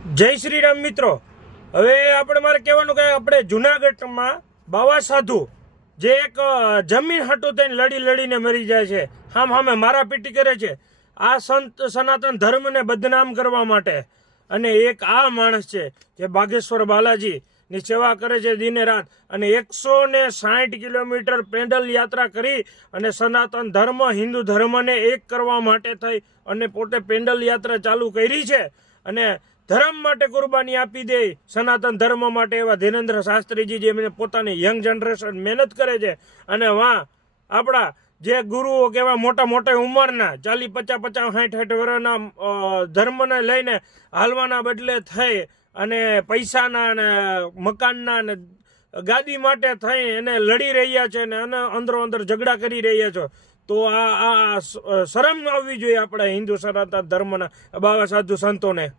જય શ્રી રામ મિત્રો। હવે મારે કહેવાનું કે આપણે જુનાગઢમાં બાવા સાધુ જે એક જમીન હાટું થઈને લડીને મરી જાય છે, સામે મારાપીટી કરે છે આ સંત સનાતન ધર્મને બદનામ કરવા માટે। અને એક આ માણસ છે જે બાગેશ્વર બાલાજીની સેવા કરે છે દિને રાત, અને 160 કિલોમીટર પેડલ યાત્રા કરી અને સનાતન ધર્મ હિન્દુ ધર્મને એક કરવા માટે થઈ અને પોતે પેડલ યાત્રા ચાલુ કરી છે અને ધર્મ માટે કુરબાની આપી દે, સનાતન ધર્મ માટે। એવા ધીરેન્દ્ર શાસ્ત્રીજી જે પોતાની યંગ જનરેશન મહેનત કરે છે, અને આપણા જે ગુરુઓ કેવા મોટા ઉંમરના 40, 50, 60 વર્ષના ધર્મને લઈને હાલવાના બદલે થઈ અને પૈસાના અને મકાનના અને ગાદી માટે થઈ એને લડી રહ્યા છે અને અંદરો અંદર ઝઘડા કરી રહ્યા છો, તો આ શરમ આવવી જોઈએ આપણા હિન્દુ સનાતન ધર્મના બાવા સાધુ સંતોને।